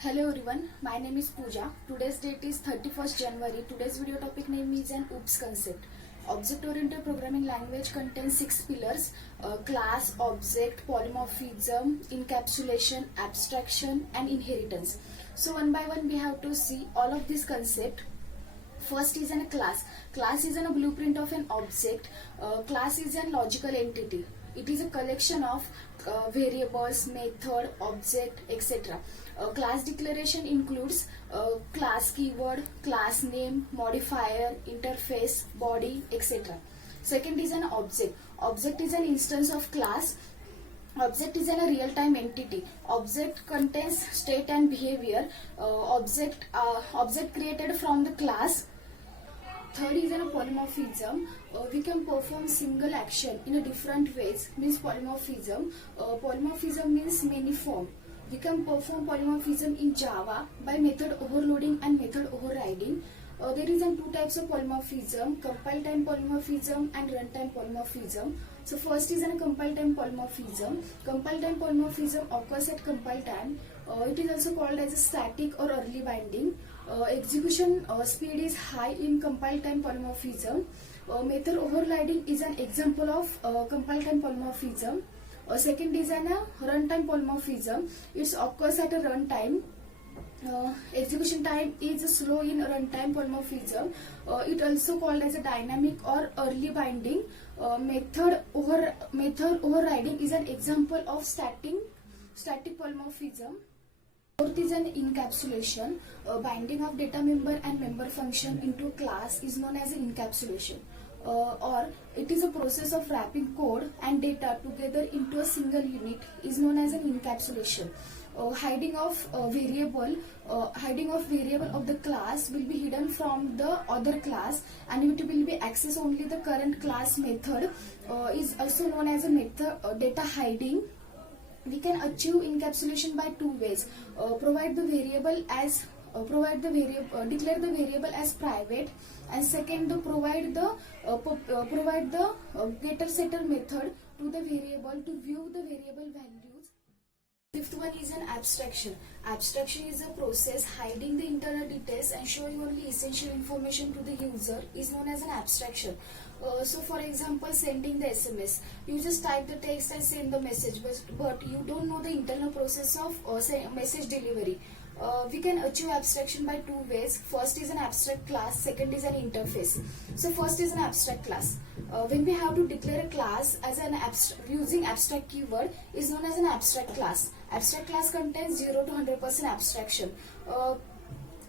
Hello everyone, my name is Pooja. Today's date is 31st January. Today's video topic name is an OOPS concept. Object-oriented programming language contains 6 pillars: class, object, polymorphism, encapsulation, abstraction, and inheritance. So one by one we have to see all of these concepts. First is a class. Class is a blueprint of an object. Class is a logical entity. It is a collection of variables, method, object, etc. Class declaration includes class keyword, class name, modifier, interface, body, etc. Second is an object. Object is an instance of class. Object is a real-time entity. Object contains state and behavior. Object created from the class. Third is a polymorphism. We can perform single action in a different ways. Means polymorphism. Polymorphism means many form. We can perform polymorphism in Java by method overloading and method overriding. There is two types of polymorphism: compile time polymorphism and runtime polymorphism. So first is a compile time polymorphism. Compile time polymorphism occurs at compile time. It is also called as a static or early binding. Execution speed is high in compile time polymorphism. Method overriding is an example of compile time polymorphism. Second is a runtime polymorphism. It occurs at a runtime. Execution time is slow in runtime polymorphism. It also called as a dynamic or early binding. Method overriding is an example of static polymorphism. Fourth is an encapsulation. Binding of data member and member function into a class is known as an encapsulation. Or it is a process of wrapping code and data together into a single unit is known as an encapsulation. Hiding of variable of the class will be hidden from the other class, and it will be access only the current class method is also known as a method data hiding. We can achieve encapsulation by two ways: declare the variable as private, and second, provide the getter setter method to the variable to view the variable values. Fifth one is an abstraction. Abstraction is a process hiding the internal details and showing only essential information to the user is known as an abstraction. So for example, sending the SMS. You just type the text and send the message, but you don't know the internal process of message delivery. We can achieve abstraction by two ways. First is an abstract class, second is an interface. So first is an abstract class. When we have to declare a class as an using abstract keyword is known as an abstract class. Abstract class contains 0 to 100% abstraction.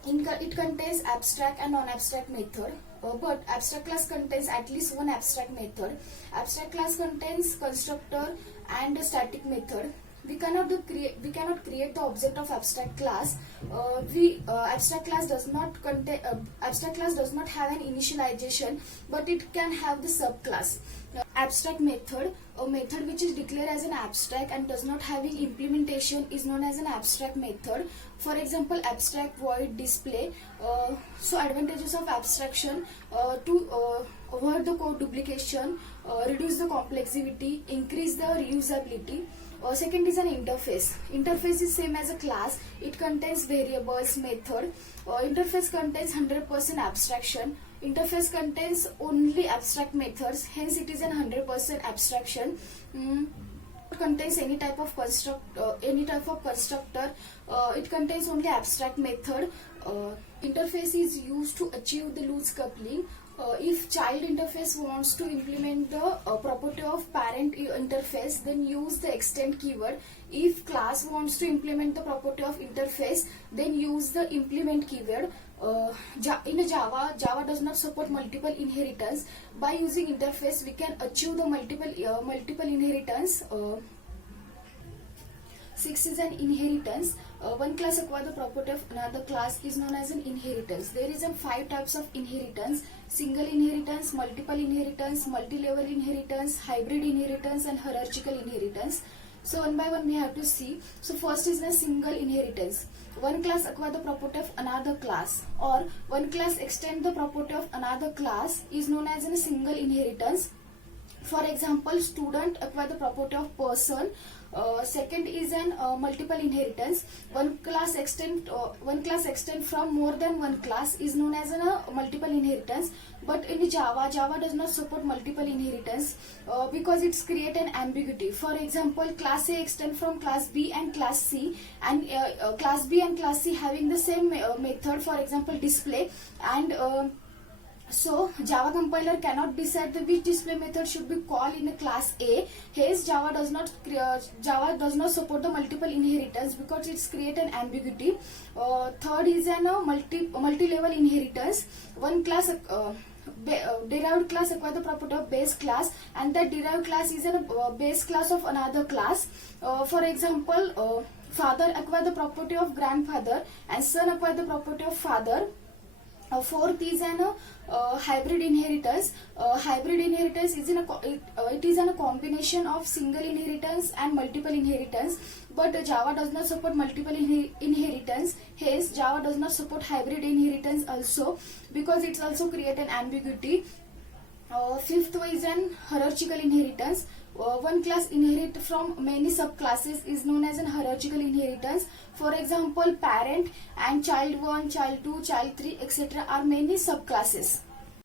It contains abstract and non-abstract method. But abstract class contains at least one abstract method. Abstract class contains constructor and a static method. We cannot create the object of abstract class. Abstract class does not have an initialization, but it can have the subclass. Abstract method, a method which is declared as an abstract and does not have an implementation, is known as an abstract method. For example, abstract void display. So advantages of abstraction: to avoid the code duplication, reduce the complexity, increase the reusability. Second is an interface. Interface is same as a class. It contains variables, method. Interface contains 100% abstraction. Interface contains only abstract methods, hence it is an 100% abstraction. It contains any type of constructor. It contains only abstract method. Interface is used to achieve the loose coupling. If child interface wants to implement the property of parent interface, then use the extend keyword. If class wants to implement the property of interface, then use the implement keyword. In Java does not support multiple inheritance. By using interface, we can achieve the multiple inheritance. Six is an inheritance. One class acquire the property of another class is known as an inheritance. There is 5 types of inheritance: single inheritance, multiple inheritance, multi-level inheritance, hybrid inheritance, and hierarchical inheritance. So one by one we have to see. So first is the single inheritance. One class acquire the property of another class, or one class extend the property of another class is known as a single inheritance. For example, student acquire the property of person. Second is an multiple inheritance. One class extend from more than one class is known as a multiple inheritance. But in Java does not support multiple inheritance because it's create an ambiguity. For example, class A extend from class B and class C, and class B and class C having the same method, for example display, and so Java compiler cannot decide which display method should be called in a class A. Hence Java does not support the multiple inheritance because it's create an ambiguity. Third is an multi-level inheritance. One class derived class acquire the property of base class, and that derived class is a base class of another class. For example, father acquire the property of grandfather and son acquire the property of father. Fourth is an hybrid inheritance. Hybrid inheritance is it is a combination of single inheritance and multiple inheritance. But Java does not support multiple inheritance. Hence, Java does not support hybrid inheritance also because it's also create an ambiguity. Fifth is an hierarchical inheritance. One class inherit from many subclasses is known as an hierarchical inheritance. For example, parent and child 1, child 2, child 3, etc. are many subclasses.